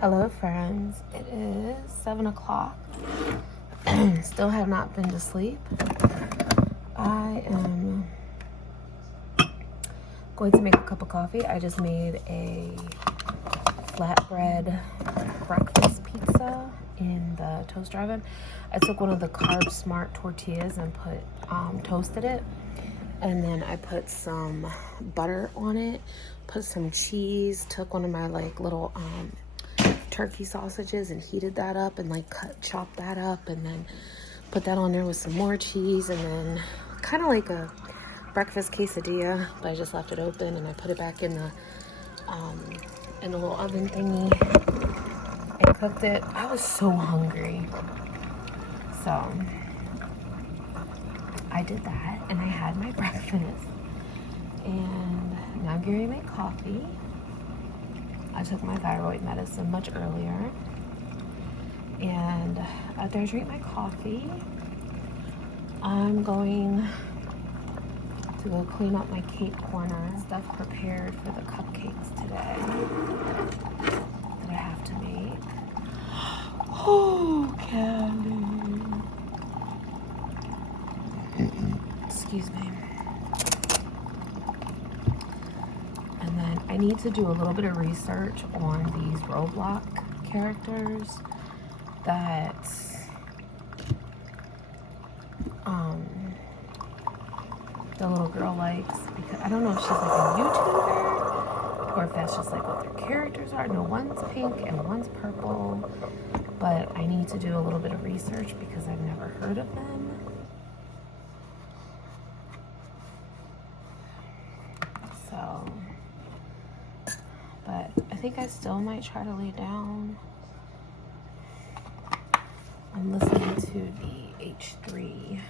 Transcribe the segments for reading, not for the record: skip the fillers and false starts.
Hello friends, it is 7 o'clock. Still have not been to sleep. I am going to make a cup of coffee. I just made a flatbread breakfast pizza in the toaster oven. I took one of the Carb Smart tortillas and toasted it, and then I put some butter on it, put some cheese, took one of my little turkey sausages and heated that up and chopped that up, and then put that on there with some more cheese, and then kind of like a breakfast quesadilla, but I just left it open and I put it back in the little oven thingy and cooked it. I was so hungry, so I did that and I had my breakfast, and now I'm getting my coffee. I took my thyroid medicine much earlier, and after I drink my coffee, I'm going to go clean up my cake corner. Stuff prepared for the cupcakes today that I have to make. Oh, Kelly. Excuse me. And then I need to do a little bit of research on these Roblox characters that the little girl likes, because I don't know if she's like a YouTuber or if that's just like what their characters are. No, one's pink and one's purple, but I need to do a little bit of research because I've never heard of them. So, but I think I still might try to lay down. I'm listening to the H3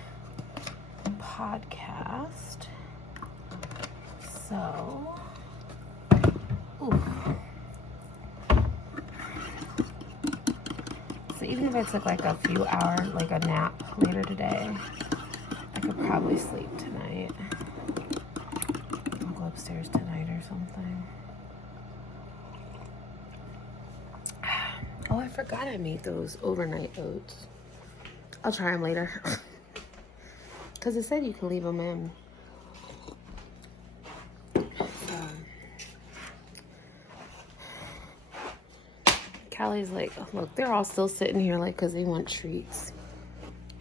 podcast. So, so even if I took like a few hours, like a nap later today, I could probably sleep tonight. I'll go upstairs tonight or something. Oh, I forgot I made those overnight oats. I'll try them later. Because it said you can leave them in. Callie's like, oh, look, they're all still sitting here like because they want treats.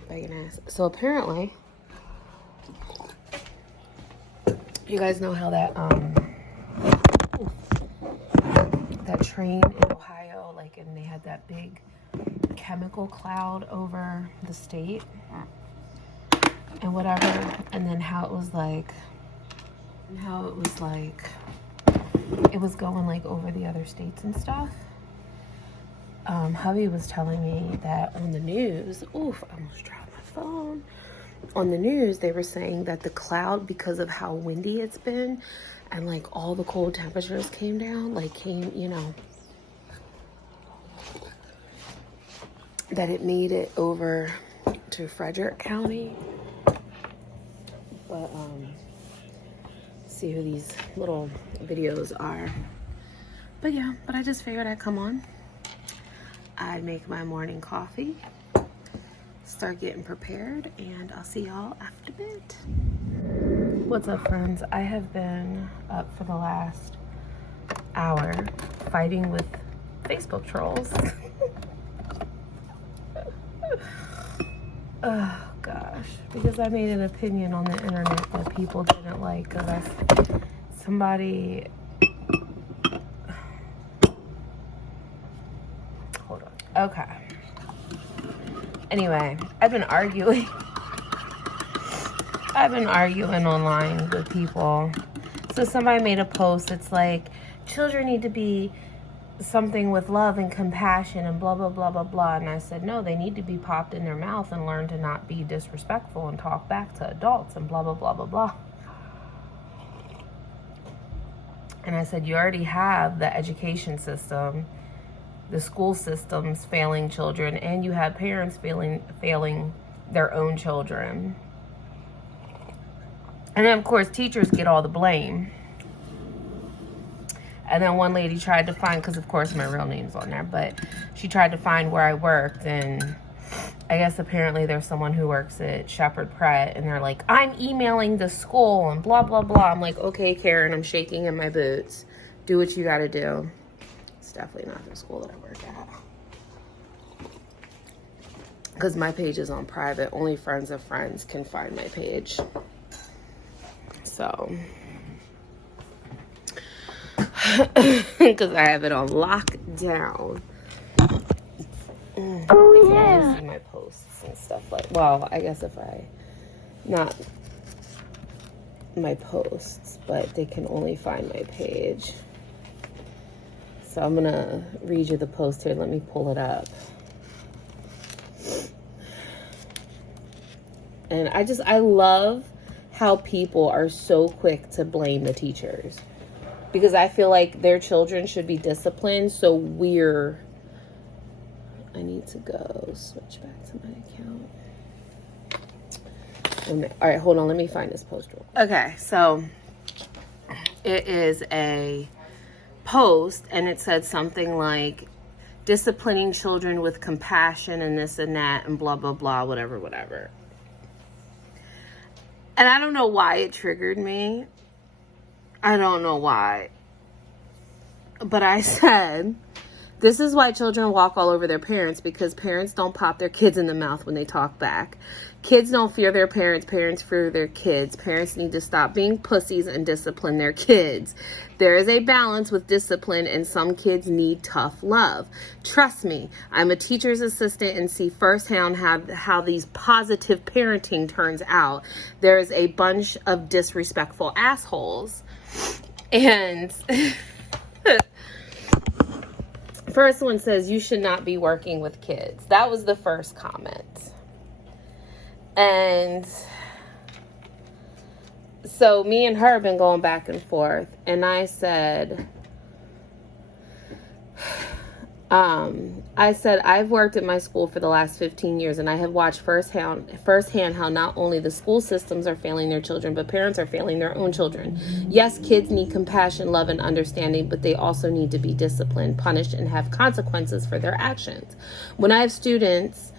Begging ass. So apparently, you guys know how that train in Ohio, and they had that big chemical cloud over the state and whatever, and then how it was it was going over the other states and stuff. Hubby was telling me that on the news, I almost dropped my phone. On the news, they were saying that the cloud, because of how windy it's been and all the cold temperatures came down, that it made it over to Frederick County. But see who these little videos are. But yeah, I just figured I'd come on. I'd make my morning coffee, start getting prepared, and I'll see y'all after a bit. What's up, friends? I have been up for the last hour fighting with Facebook trolls. Oh gosh, because I made an opinion on the internet that people didn't like, because somebody, hold on, okay. Anyway, I've been arguing online with people. So somebody made a post, it's like, children need to be something with love and compassion and blah blah blah blah blah, and I said no, they need to be popped in their mouth and learn to not be disrespectful and talk back to adults and blah blah blah blah blah. And I said, you already have the education system, the school systems failing children, and you have parents failing their own children, and then of course teachers get all the blame. And then one lady tried to find, because of course my real name's on there, but she tried to find where I worked, and I guess apparently there's someone who works at Shepherd Pratt, and they're like, I'm emailing the school and blah, blah, blah. I'm like, okay, Karen, I'm shaking in my boots. Do what you gotta do. It's definitely not the school that I work at. Because my page is on private. Only friends of friends can find my page. So, because I have it on lockdown. You can only see my posts and stuff like, well, I guess if I, not my posts, but they can only find my page. So I'm gonna read you the post here. Let me pull it up. And I love how people are so quick to blame the teachers, because I feel like their children should be disciplined. So I need to go switch back to my account. All right, hold on. Let me find this post real quick. Okay, so it is a post, and it said something like disciplining children with compassion and this and that and blah, blah, blah, whatever, whatever. And I don't know why it triggered me. I don't know why. But I said, this is why children walk all over their parents, because parents don't pop their kids in the mouth when they talk back. Kids don't fear their parents. Parents fear their kids. Parents need to stop being pussies and discipline their kids. There is a balance with discipline, and some kids need tough love. Trust me, I'm a teacher's assistant and see firsthand how these positive parenting turns out. There is a bunch of disrespectful assholes. And first one says, you should not be working with kids. That was the first comment. And so me and her have been going back and forth. And I said, I've worked at my school for the last 15 years, and I have watched firsthand how not only the school systems are failing their children, but parents are failing their own children. Yes, kids need compassion, love, and understanding, but they also need to be disciplined, punished, and have consequences for their actions. When I have students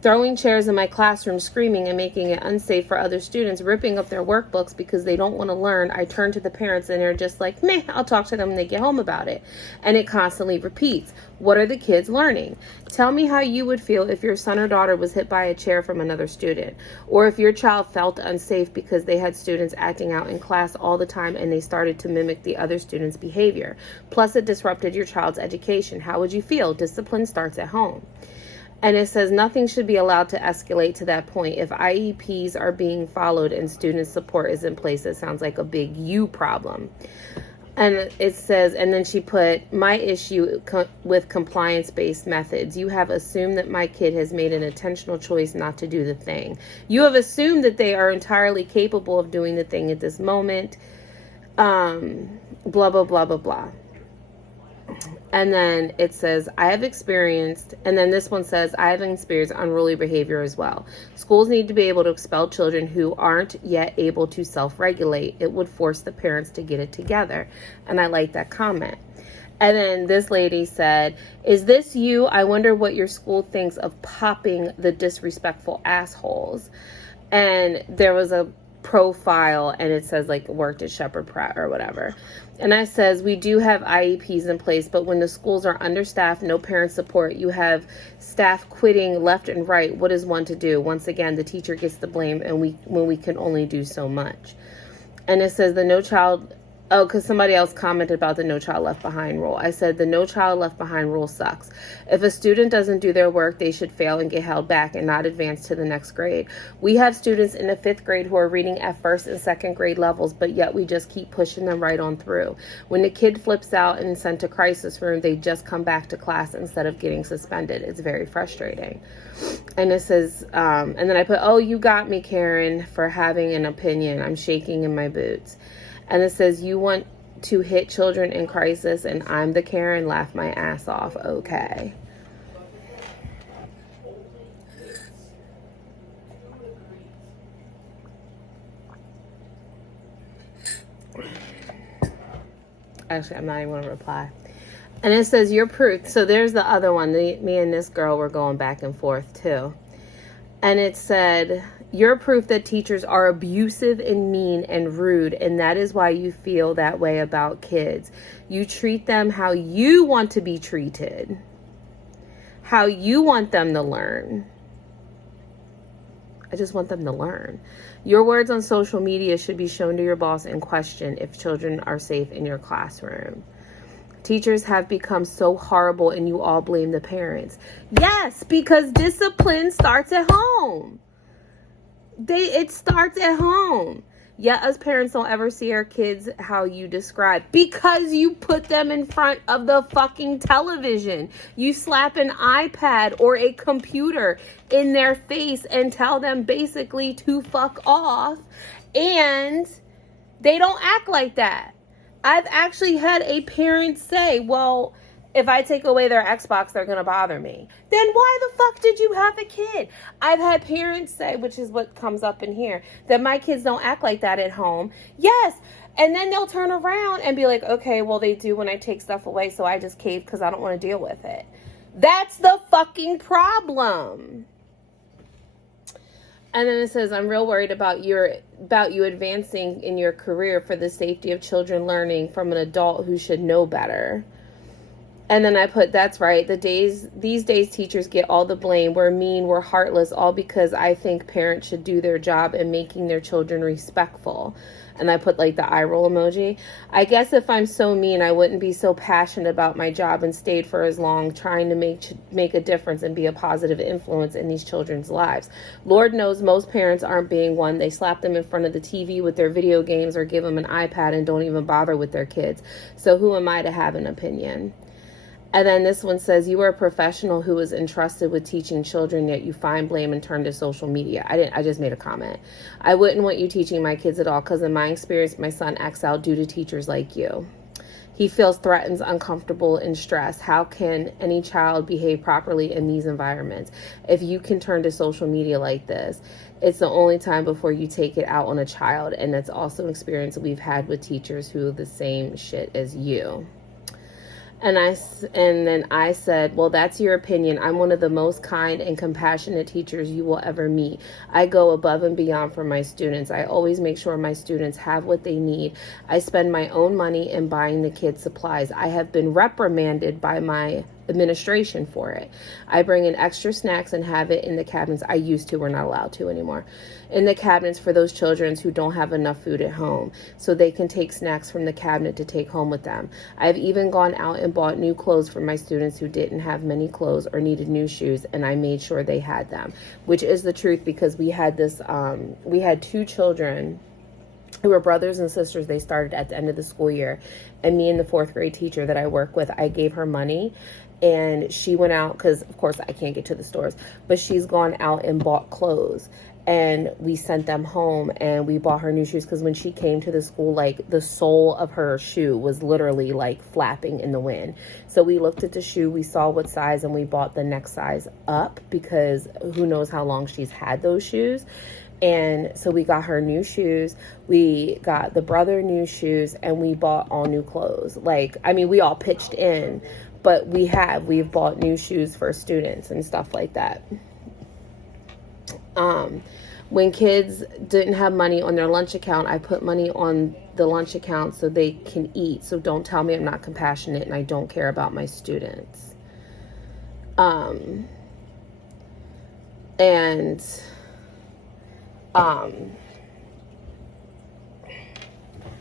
throwing chairs in my classroom, screaming and making it unsafe for other students, ripping up their workbooks because they don't want to learn, I turn to the parents and they're just like, meh, I'll talk to them when they get home about it. And it constantly repeats. What are the kids learning? Tell me how you would feel if your son or daughter was hit by a chair from another student, or if your child felt unsafe because they had students acting out in class all the time and they started to mimic the other students' behavior. Plus it disrupted your child's education. How would you feel? Discipline starts at home. And it says nothing should be allowed to escalate to that point. If IEPs are being followed and student support is in place, it sounds like a big you problem. And it says, and then she put, my issue with compliance-based methods. You have assumed that my kid has made an intentional choice not to do the thing. You have assumed that they are entirely capable of doing the thing at this moment. Blah, blah, blah, blah, blah. And then it says, I have experienced, and then this one says, I have experienced unruly behavior as well. Schools need to be able to expel children who aren't yet able to self-regulate. It would force the parents to get it together. And I like that comment. And then this lady said, is this you? I wonder what your school thinks of popping the disrespectful assholes. And there was a profile and it says like worked at Shepherd Pratt or whatever. And I says, we do have IEPs in place, but when the schools are understaffed, no parent support, you have staff quitting left and right. What is one to do? Once again, the teacher gets the blame and when we can only do so much. And it says the no child, oh, because somebody else commented about the no child left behind rule. I said the no child left behind rule sucks. If a student doesn't do their work, they should fail and get held back and not advance to the next grade. We have students in the 5th grade who are reading at 1st and 2nd grade levels, but yet we just keep pushing them right on through. When the kid flips out and sent to crisis room, they just come back to class instead of getting suspended. It's very frustrating. And it says, and then I put, oh, you got me, Karen, for having an opinion. I'm shaking in my boots. And it says, you want to hit children in crisis, and I'm the Karen, laugh my ass off. Okay. Actually, I'm not even going to reply. And it says, your proof. So there's the other one. Me and this girl were going back and forth too. And it said, you're proof that teachers are abusive and mean and rude, and that is why you feel that way about kids. You treat them how you want to be treated, how you want them to learn. I just want them to learn. Your words on social media should be shown to your boss and questioned if children are safe in your classroom. Teachers have become so horrible and you all blame the parents. Yes, because discipline starts at home. It starts at home. Yet us parents don't ever see our kids how you describe, because you put them in front of the fucking television. You slap an iPad or a computer in their face and tell them basically to fuck off, and they don't act like that. I've actually had a parent say, well, if I take away their Xbox, they're going to bother me. Then why the fuck did you have a kid? I've had parents say, which is what comes up in here, that my kids don't act like that at home. Yes. And then they'll turn around and be like, okay, well, they do when I take stuff away, so I just cave because I don't want to deal with it. That's the fucking problem. And then it says, I'm real worried about you advancing in your career for the safety of children learning from an adult who should know better. And then I put, that's right. These days teachers get all the blame. We're mean, we're heartless, all because I think parents should do their job in making their children respectful. And I put like the eye roll emoji. I guess if I'm so mean, I wouldn't be so passionate about my job and stayed for as long, trying to make a difference and be a positive influence in these children's lives. Lord knows most parents aren't being one. They slap them in front of the TV with their video games or give them an iPad and don't even bother with their kids. So who am I to have an opinion? And then this one says, you are a professional who was entrusted with teaching children, yet you find blame and turn to social media. I just made a comment. I wouldn't want you teaching my kids at all, because in my experience, my son acts out due to teachers like you. He feels threatened, uncomfortable, and stressed. How can any child behave properly in these environments? If you can turn to social media like this, it's the only time before you take it out on a child. And that's also an experience we've had with teachers who are the same shit as you. And then I said, well, that's your opinion. I'm one of the most kind and compassionate teachers you will ever meet. I go above and beyond for my students. I always make sure my students have what they need. I spend my own money in buying the kids supplies. I have been reprimanded by my administration for it. I bring in extra snacks and have it in the cabinets. I used to, we're not allowed to anymore. In the cabinets for those children who don't have enough food at home, so they can take snacks from the cabinet to take home with them. I've even gone out and bought new clothes for my students who didn't have many clothes or needed new shoes, and I made sure they had them, which is the truth, because we had this, we had two children who were brothers and sisters. They started at the end of the school year, and me and the 4th grade teacher that I work with, I gave her money, and she went out, because of course I can't get to the stores, but she's gone out and bought clothes, and we sent them home, and we bought her new shoes, because when she came to the school, like the sole of her shoe was literally like flapping in the wind. So we looked at the shoe, we saw what size, and we bought the next size up, because who knows how long she's had those shoes. And so we got her new shoes, we got the brother new shoes, and we bought all new clothes. Like, I mean, we all pitched in, but we've bought new shoes for students and stuff like that. When kids didn't have money on their lunch account, I put money on the lunch account so they can eat. So don't tell me I'm not compassionate and I don't care about my students.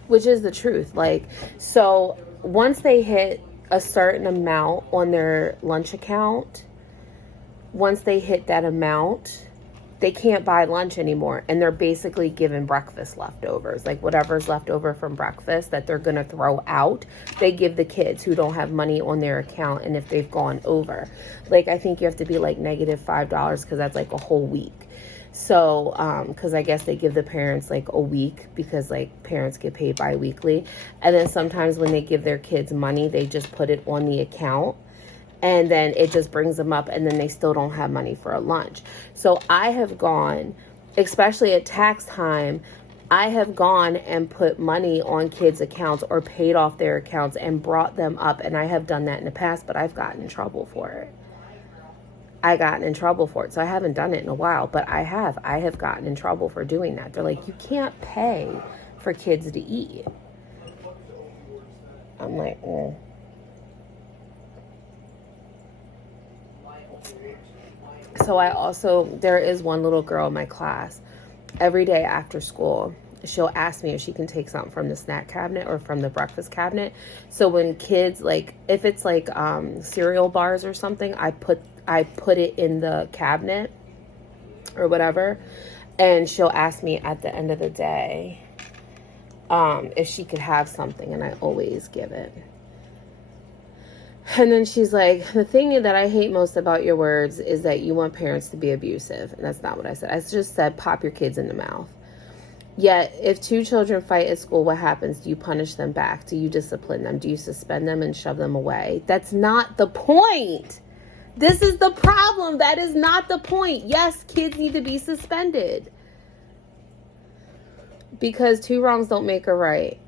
Which is the truth. Like, so once they hit a certain amount on their lunch account, once they hit that amount, they can't buy lunch anymore, and they're basically given breakfast leftovers, like whatever's left over from breakfast that they're gonna throw out, they give the kids who don't have money on their account. And if they've gone over, like, I think you have to be like -$5, because that's like a whole week. So because I guess they give the parents like a week, because like parents get paid bi-weekly, and then sometimes when they give their kids money, they just put it on the account, and then it just brings them up, and then they still don't have money for a lunch. So I have gone, especially at tax time, I have gone and put money on kids' accounts or paid off their accounts and brought them up. And I have done that in the past, but I've gotten in trouble for it. So I haven't done it in a while, but I have gotten in trouble for doing that. They're like, you can't pay for kids to eat. I'm like, So there is one little girl in my class, every day after school, she'll ask me if she can take something from the snack cabinet or from the breakfast cabinet. So when kids, like, if it's like cereal bars or something, I put it in the cabinet or whatever, and she'll ask me at the end of the day if she could have something, and I always give it. And then she's like, the thing that I hate most about your words is that you want parents to be abusive. And that's not what I said. I just said, pop your kids in the mouth. Yet, if two children fight at school, what happens? Do you punish them back? Do you discipline them? Do you suspend them and shove them away? That's not the point. This is the problem. That is not the point. Yes, kids need to be suspended. Because two wrongs don't make a right.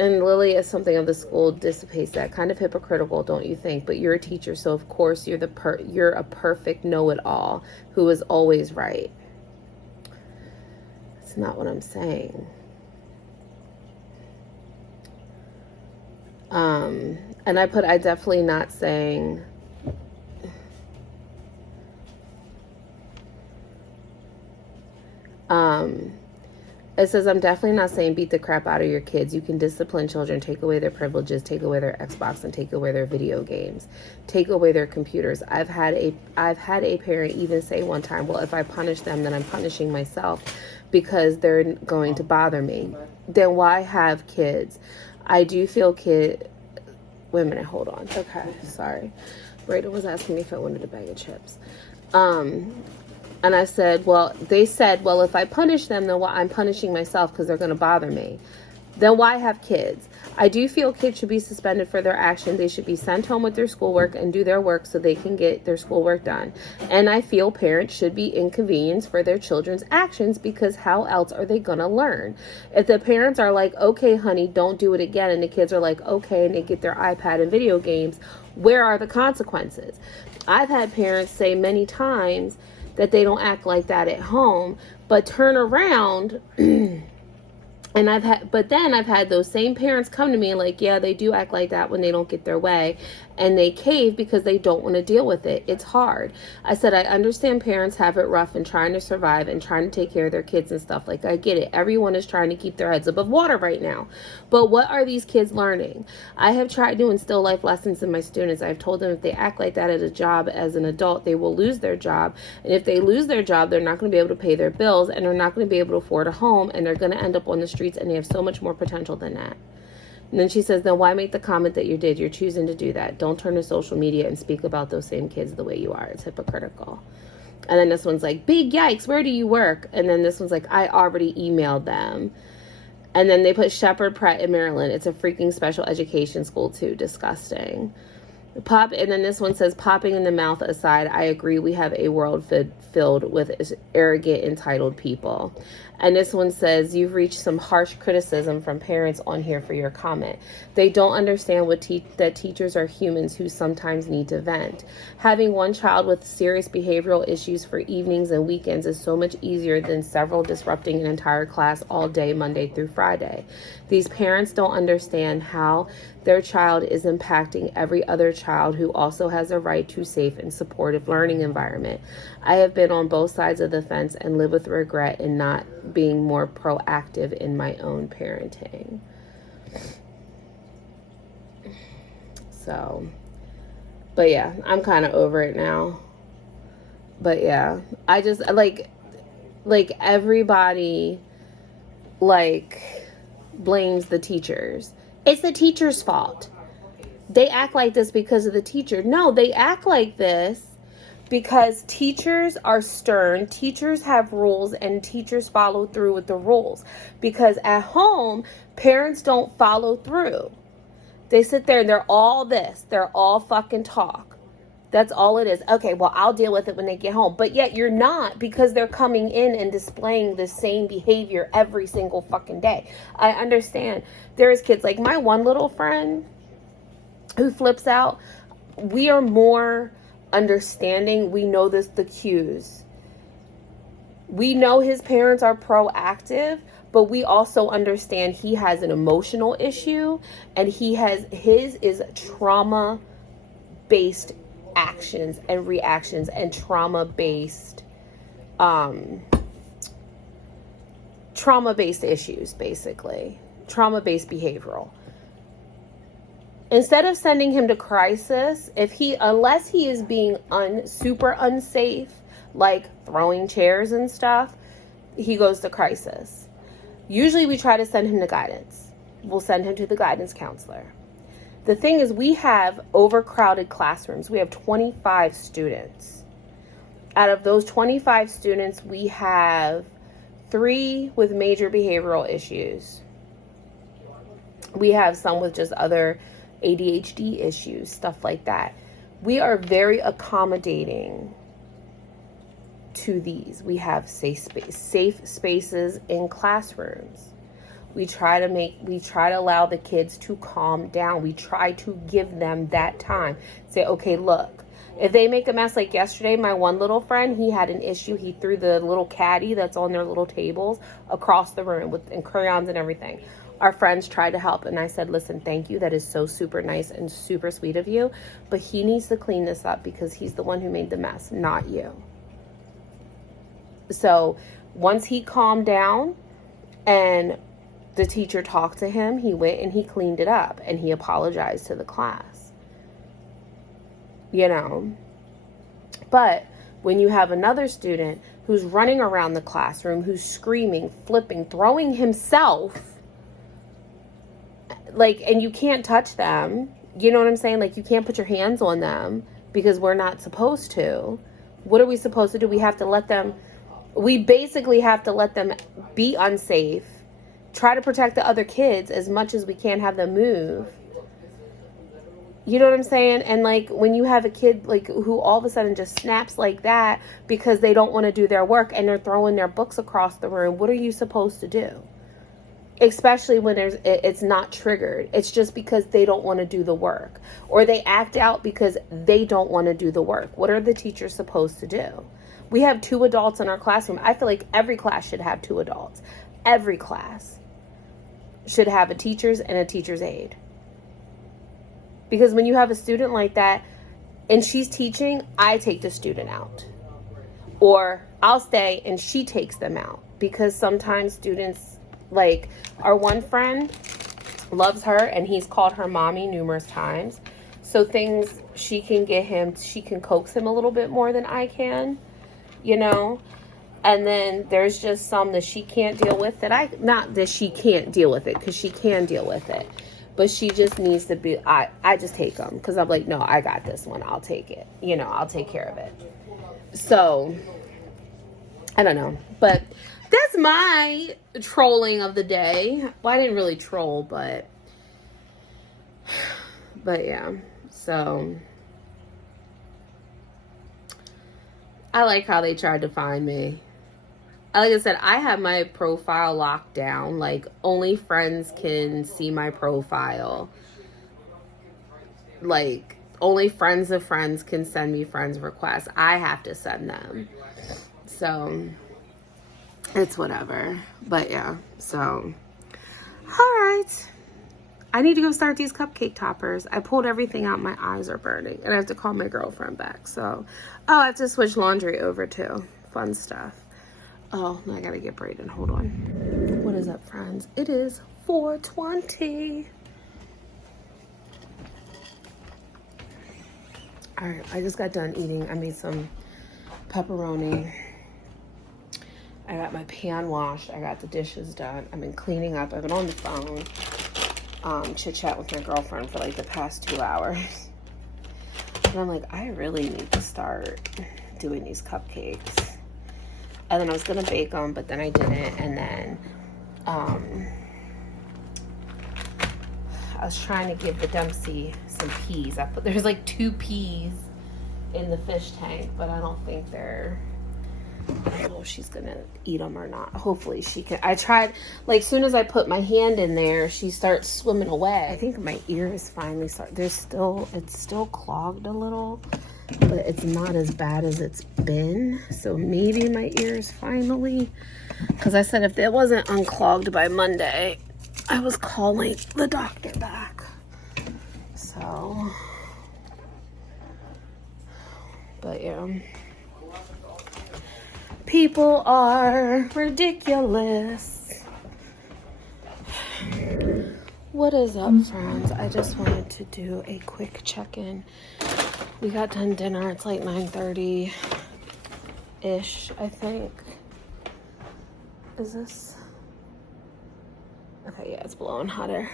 And Lily, as something of the school, dissipates that. Kind of hypocritical, don't you think? But you're a teacher, so of course you're a perfect know-it-all who is always right. That's not what I'm saying. And I definitely not saying. It says, I'm definitely not saying beat the crap out of your kids. You can discipline children, take away their privileges, take away their Xbox, and take away their video games, take away their computers. I've had a parent even say one time, well, if I punish them, then I'm punishing myself because they're going to bother me. Then why have kids? I do feel wait a minute, hold on. Okay, sorry. Brayden was asking me if I wanted a bag of chips. And I said, they said, if I punish them, then I'm punishing myself because they're going to bother me. Then why have kids? I do feel kids should be suspended for their action. They should be sent home with their schoolwork and do their work so they can get their schoolwork done. And I feel parents should be inconvenienced for their children's actions because how else are they going to learn? If the parents are like, okay, honey, don't do it again, and the kids are like, okay, and they get their iPad and video games, where are the consequences? I've had parents say many times that they don't act like that at home, but turn around and I've had those same parents come to me and like, yeah, they do act like that when they don't get their way, and they cave because they don't want to deal with it. It's hard. I said, I understand parents have it rough and trying to survive and trying to take care of their kids and stuff. Like, I get it. Everyone is trying to keep their heads above water right now. But what are these kids learning? I have tried to instill life lessons in my students. I've told them if they act like that at a job as an adult, they will lose their job. And if they lose their job, they're not going to be able to pay their bills, and they're not going to be able to afford a home, and they're going to end up on the streets, and they have so much more potential than that. And then she says, then why make the comment that you did? You're choosing to do that. Don't turn to social media and speak about those same kids the way you are. It's hypocritical. And then this one's like, big yikes, where do you work? And then this one's like, I already emailed them. And then they put Shepherd Pratt in Maryland. It's a freaking special education school too. Disgusting. And then this one says, popping in the mouth aside, I agree we have a world filled with arrogant, entitled people. And this one says, you've reached some harsh criticism from parents on here for your comment. They don't understand that teachers are humans who sometimes need to vent. Having one child with serious behavioral issues for evenings and weekends is so much easier than several disrupting an entire class all day, Monday through Friday. These parents don't understand how their child is impacting every other child who also has a right to safe and supportive learning environment. I have been on both sides of the fence and live with regret in not being more proactive in my own parenting. So, but yeah, I'm kind of over it now. But yeah, I just like everybody blames the teachers. It's the teacher's fault. They act like this because of the teacher. No, they act like this because teachers are stern, teachers have rules, and teachers follow through with the rules. Because at home, parents don't follow through. They sit there and they're all fucking talk. That's all it is. Okay, well, I'll deal with it when they get home. But yet you're not, because they're coming in and displaying the same behavior every single fucking day. I understand. There's kids like my one little friend who flips out. We are more understanding. We know the cues. We know his parents are proactive, but we also understand he has an emotional issue, and his is trauma-based actions and reactions, and trauma-based issues, basically. Trauma-based behavioral. Instead of sending him to crisis, unless he is being super unsafe, like throwing chairs and stuff, he goes to crisis. Usually we try to send him to guidance. We'll send him to the guidance counselor. The thing is, we have overcrowded classrooms. We have 25 students. Out of those 25 students, we have 3 with major behavioral issues. We have some with just other ADHD issues, stuff like that. We are very accommodating to these. We have safe spaces in classrooms. We try to allow the kids to calm down. We try to give them that time. Say, okay, look, if they make a mess, like yesterday, my one little friend, he had an issue. He threw the little caddy that's on their little tables across the room and crayons and everything. Our friends tried to help, and I said, listen, thank you. That is so super nice and super sweet of you. But he needs to clean this up because he's the one who made the mess, not you. So once he calmed down and the teacher talked to him, he went and he cleaned it up and he apologized to the class. But when you have another student who's running around the classroom, who's screaming, flipping, throwing himself, and you can't touch them, you know what I'm saying? You can't put your hands on them because we're not supposed to. What are we supposed to do? We basically have to let them be unsafe, try to protect the other kids as much as we can, have them move. You know what I'm saying? And when you have a kid who all of a sudden just snaps like that because they don't want to do their work and they're throwing their books across the room, what are you supposed to do? Especially when it's not triggered. It's just because they don't want to do the work, or they act out because they don't want to do the work. What are the teachers supposed to do? We have 2 adults in our classroom. I feel like every class should have 2 adults. Every class should have a teacher's and a teacher's aide. Because when you have a student like that and she's teaching, I take the student out. Or I'll stay and she takes them out. Because sometimes students, our one friend loves her and he's called her mommy numerous times. So things she can coax him a little bit more than I can. And then there's just some that she can't deal with not that she can't deal with it, because she can deal with it, but she just needs to be, I just take them because I'm like, no, I got this one. I'll take it. I'll take care of it. So I don't know, but that's my trolling of the day. Well, I didn't really troll, but yeah, so I like how they tried to find me. Like I said, I have my profile locked down. Only friends can see my profile. Only friends of friends can send me friends requests. I have to send them. So, it's whatever. But yeah, so. Alright. I need to go start these cupcake toppers. I pulled everything out. My eyes are burning. And I have to call my girlfriend back. So, I have to switch laundry over too. Fun stuff. Oh, I gotta get Brayden. Hold on. What is up, friends? It is 4:20. Alright, I just got done eating. I made some pepperoni. I got my pan washed. I got the dishes done. I've been cleaning up. I've been on the phone, chit-chat with my girlfriend for the past 2 hours. And I'm like, I really need to start doing these cupcakes. And then I was going to bake them, but then I didn't. And then I was trying to give the Dempsey some peas. There's 2 peas in the fish tank, but I don't think they're, I don't know if she's gonna eat them or not. Hopefully she can. I tried, like, soon as I put my hand in there, she starts swimming away. I think my ear is finally it's still clogged a little, but it's not as bad as it's been. So maybe my ear is finally, because I said if it wasn't unclogged by Monday, I was calling the doctor back. So, but yeah. People are ridiculous. What is up, friends? I just wanted to do a quick check-in. We got done dinner. It's like 9:30-ish, I think. Is this? Okay, yeah, it's blowing hotter.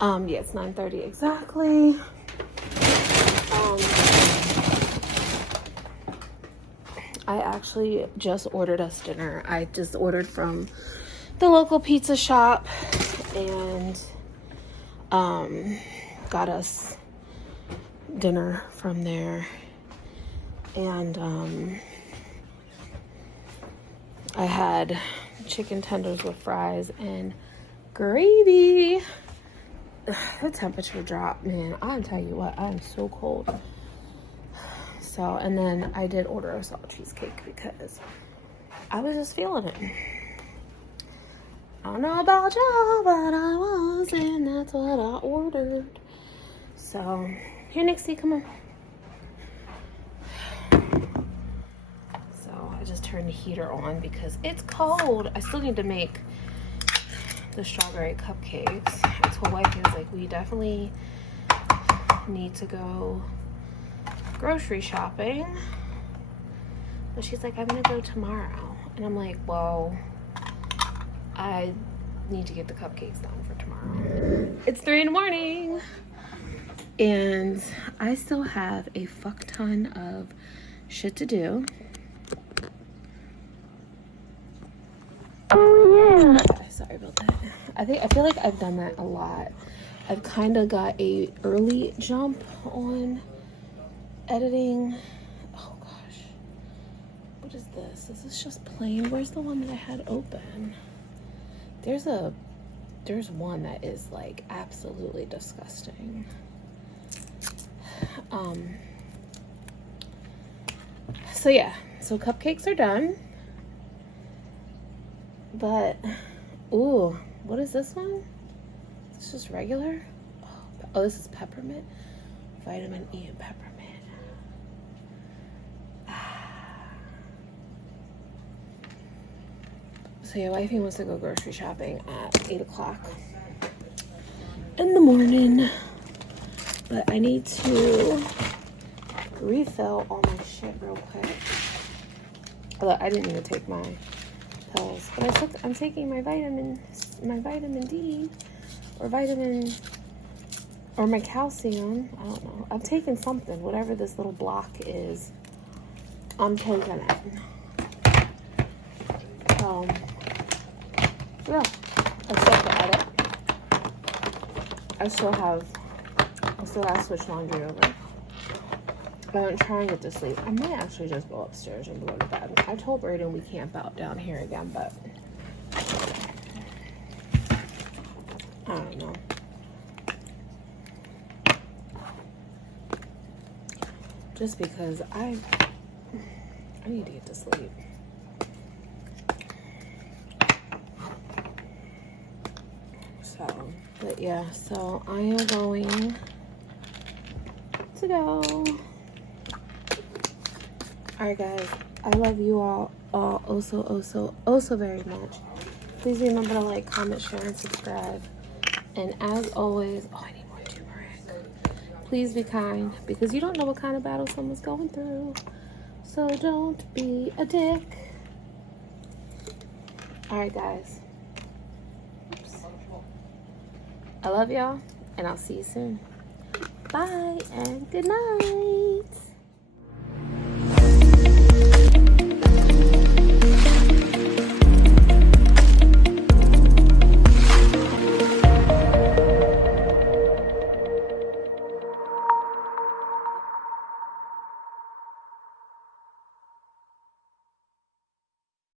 Yeah, it's 9:30 exactly. I actually just ordered us dinner. I just ordered from the local pizza shop and got us dinner from there. And I had chicken tenders with fries and gravy. The temperature dropped, man. I'll tell you what, I'm so cold. So, and then I did order a salt cheesecake because I was just feeling it. I don't know about y'all, but I was, and that's what I ordered. So, here, Nixie, come on. So, I just turned the heater on because it's cold. I still need to make the strawberry cupcakes. I told wifey, I was like, we definitely need to go grocery shopping. But she's like, I'm gonna go tomorrow. And I'm like, well, I need to get the cupcakes done for tomorrow. It's 3 in the morning. And I still have a fuck ton of shit to do. Oh yeah. Okay, sorry about that. I feel like I've done that a lot. I've kind of got a early jump on editing. Oh gosh, what is this? Is this just plain? Where's the one that I had open? There's one that is like absolutely disgusting. So yeah, so cupcakes are done, but ooh, what is this one? Is this just regular? Oh, this is peppermint, vitamin E and peppermint. So yeah, wifey wants to go grocery shopping at 8 o'clock in the morning, but I need to refill all my shit real quick. Although I didn't even take my pills, but I'm taking my vitamin D, or my calcium. I don't know. I'm taking something, whatever this little block is. I'm taking it. Yeah, I still have to edit. I still gotta switch laundry over. But I'm trying to get to sleep. I might actually just go upstairs and go to bed. I told Brayden we camp out down here again, but I don't know. Just because I need to get to sleep. So, but yeah, so I am going to go. Alright guys, I love you all oh so very much. Please remember to like, comment, share, and subscribe. And as always, I need more turmeric. Please be kind, because you don't know what kind of battle someone's going through. So don't be a dick. Alright guys. Oops. I love y'all, and I'll see you soon. Bye, and good night.